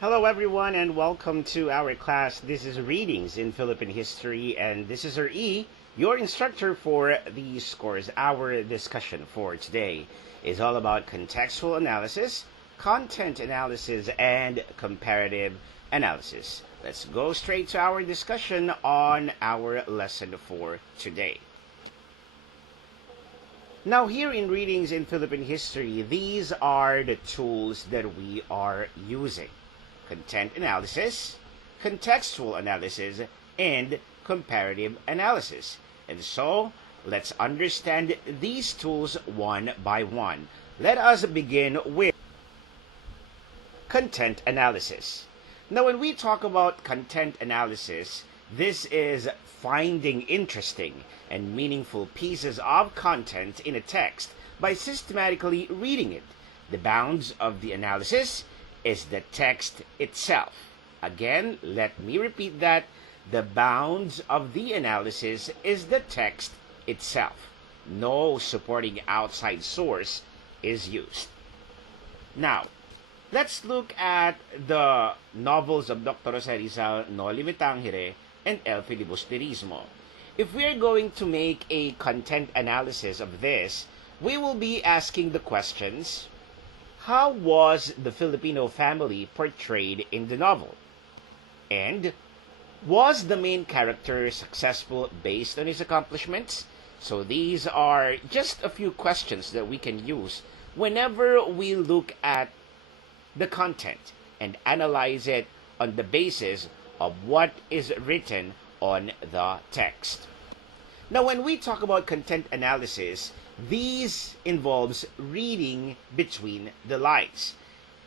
Hello, everyone, and welcome to our class. This is Readings in Philippine History, and this is your instructor for these course. Our discussion for today is all about contextual analysis, content analysis, and comparative analysis. Let's go straight to our discussion on our lesson for today. Now, here in Readings in Philippine History, these are the tools that we are using: content analysis, contextual analysis, and comparative analysis. And so, let's understand these tools one by one. Let us begin with content analysis. Now, when we talk about content analysis, this is finding interesting and meaningful pieces of content in a text by systematically reading it. The bounds of the analysis is the text itself. Again, let me repeat that. The bounds of the analysis is the text itself. No supporting outside source is used. Now, let's look at the novels of Dr. Jose Rizal, Noli Me Tangere, and El Filibusterismo. If we're going to make a content analysis of this, we will be asking the questions: how was the Filipino family portrayed in the novel? And was the main character successful based on his accomplishments? So these are just a few questions that we can use whenever we look at the content and analyze it on the basis of what is written on the text. Now, when we talk about content analysis, these involves reading between the lines.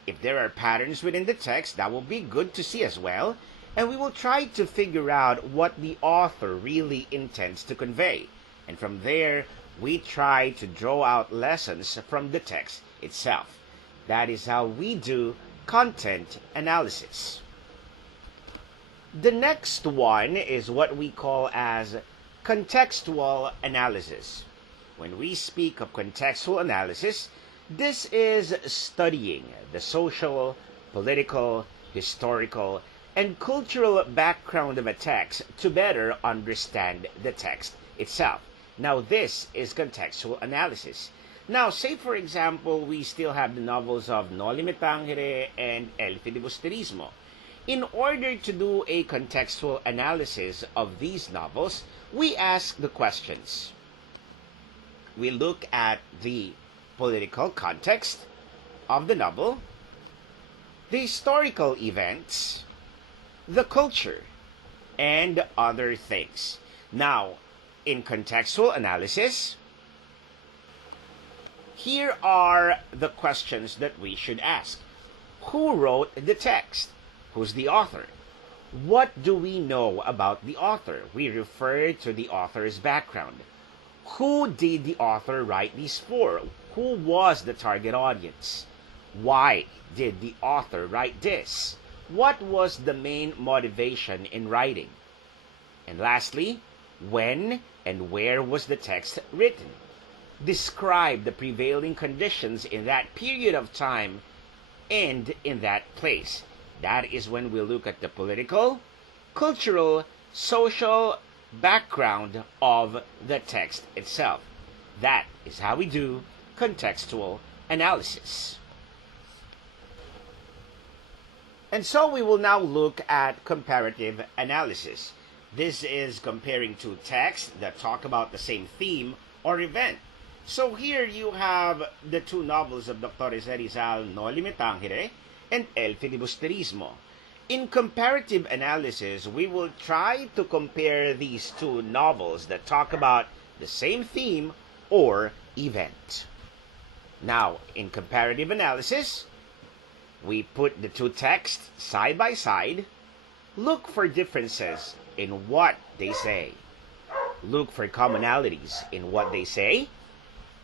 If there are patterns within the text, that will be good to see as well, and we will try to figure out what the author really intends to convey. And from there, we try to draw out lessons from the text itself. That is how we do content analysis. The next one is what we call as contextual analysis. When we speak of contextual analysis, this is studying the social, political, historical, and cultural background of a text to better understand the text itself. Now, this is contextual analysis. Now, say for example, we still have the novels of Noli Me Tangere and El Filibusterismo. In order to do a contextual analysis of these novels, we ask the questions. We look at the political context of the novel, the historical events, the culture, and other things. Now, in contextual analysis, here are the questions that we should ask. Who wrote the text? Who's the author? What do we know about the author? We refer to the author's background. Who did the author write these for? Who was the target audience? Why did the author write this? What was the main motivation in writing? And lastly, when and where was the text written? Describe the prevailing conditions in that period of time and in that place. That is when we look at the political, cultural, social background of the text itself. That is how we do contextual analysis. And so we will now look at comparative analysis. This is comparing two texts that talk about the same theme or event. So here you have the two novels of Dr. Jose Rizal, Noli Me Tangere, and El Filibusterismo. In comparative analysis, we will try to compare these two novels that talk about the same theme or event. Now, in comparative analysis, we put the two texts side by side, look for differences in what they say, look for commonalities in what they say,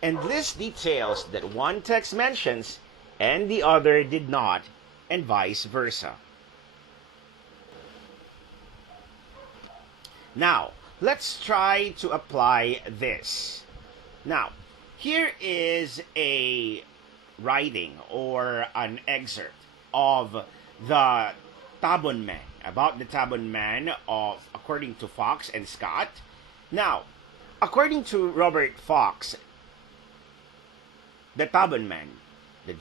and list details that one text mentions and the other did not, and vice versa. Now, let's try to apply this. Now, here is a writing or an excerpt of the Tabon Man, about the Tabon Man of according to Fox and Scott. Now, according to Robert Fox, the Tabon Man,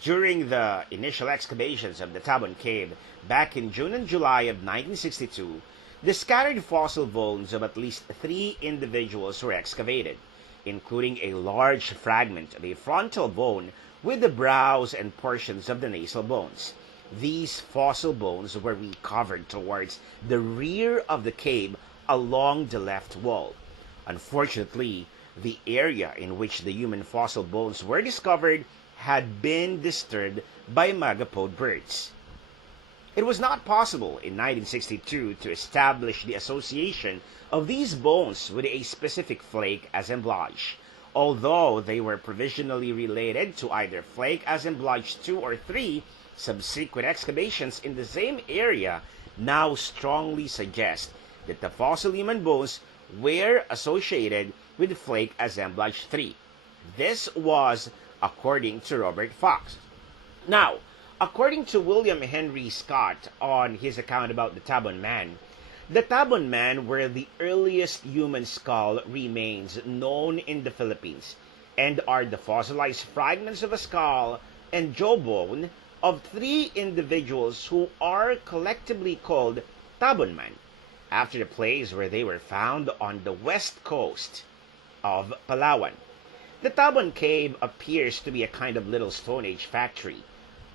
during the initial excavations of the Tabon Cave back in June and July of 1962, the scattered fossil bones of at least 3 individuals were excavated, including a large fragment of a frontal bone with the brows and portions of the nasal bones. These fossil bones were recovered towards the rear of the cave along the left wall. Unfortunately, the area in which the human fossil bones were discovered had been disturbed by magapode birds. It was not possible in 1962 to establish the association of these bones with a specific flake assemblage, although they were provisionally related to either flake assemblage 2 or 3. Subsequent excavations in the same area now strongly suggest that the fossil human bones were associated with flake assemblage 3. This was according to Robert Fox. Now, according to William Henry Scott on his account about the Tabon Man, the Tabon Man were the earliest human skull remains known in the Philippines and are the fossilized fragments of a skull and jawbone of 3 individuals who are collectively called Tabon Man, after the place where they were found on the west coast of Palawan. The Tabon Cave appears to be a kind of little Stone Age factory.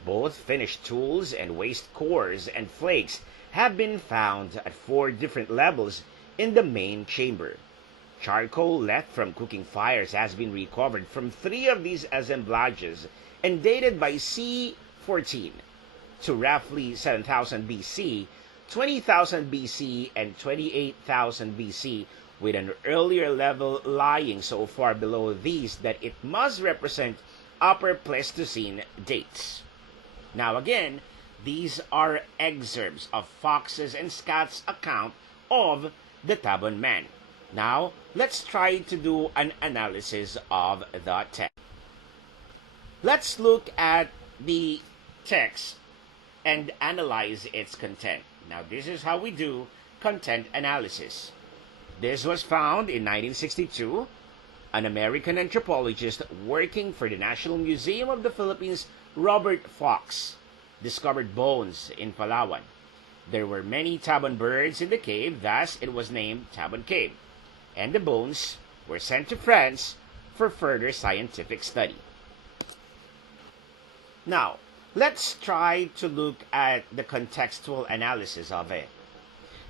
Both finished tools and waste cores and flakes have been found at 4 different levels in the main chamber. Charcoal left from cooking fires has been recovered from 3 of these assemblages and dated by C14 to roughly 7,000 BC, 20,000 BC, and 28,000 BC, with an earlier level lying so far below these that it must represent Upper Pleistocene dates. Now again, these are excerpts of Fox's and Scott's account of the Tabon Man. Now, let's try to do an analysis of the text. Let's look at the text and analyze its content. Now, this is how we do content analysis. This was found in 1962. An American anthropologist working for the National Museum of the Philippines, Robert Fox, discovered bones in Palawan. There were many Tabon birds in the cave, thus it was named Tabon Cave, and the bones were sent to France for further scientific study. Now, let's try to look at the contextual analysis of it.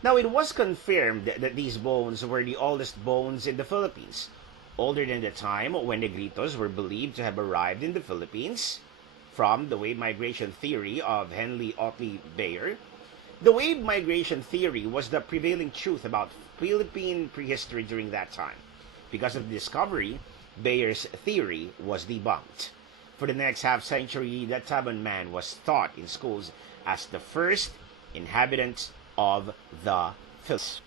Now, it was confirmed that these bones were the oldest bones in the Philippines, older than the time when Negritos were believed to have arrived in the Philippines from the wave migration theory of Henry Otley Beyer. The wave migration theory was the prevailing truth about Philippine prehistory during that time. Because of the discovery, Bayer's theory was debunked. For the next half century, the Tabon Man was taught in schools as the first inhabitant of the Philippines.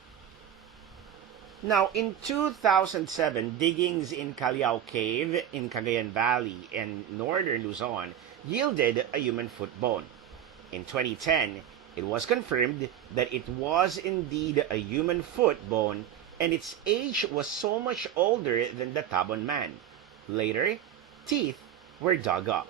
Now, in 2007, diggings in Callao Cave in Cagayan Valley in northern Luzon yielded a human foot bone. In 2010, it was confirmed that it was indeed a human foot bone, and its age was so much older than the Tabon Man. Later, teeth were dug up.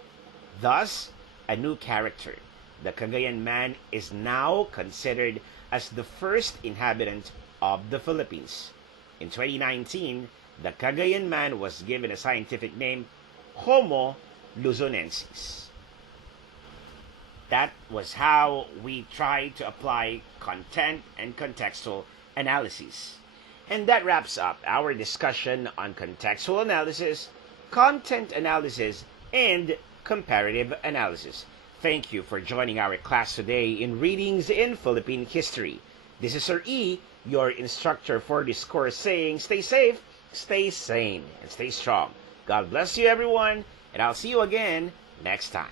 Thus, a new character. The Cagayan Man is now considered as the first inhabitant of the Philippines. In 2019, the Cagayan Man was given a scientific name, Homo luzonensis. That was how we tried to apply content and contextual analysis. And that wraps up our discussion on contextual analysis, content analysis, and comparative analysis. Thank you for joining our class today in Readings in Philippine History. This is Sir E, your instructor for this course, saying stay safe, stay sane, and stay strong. God bless you, everyone, and I'll see you again next time.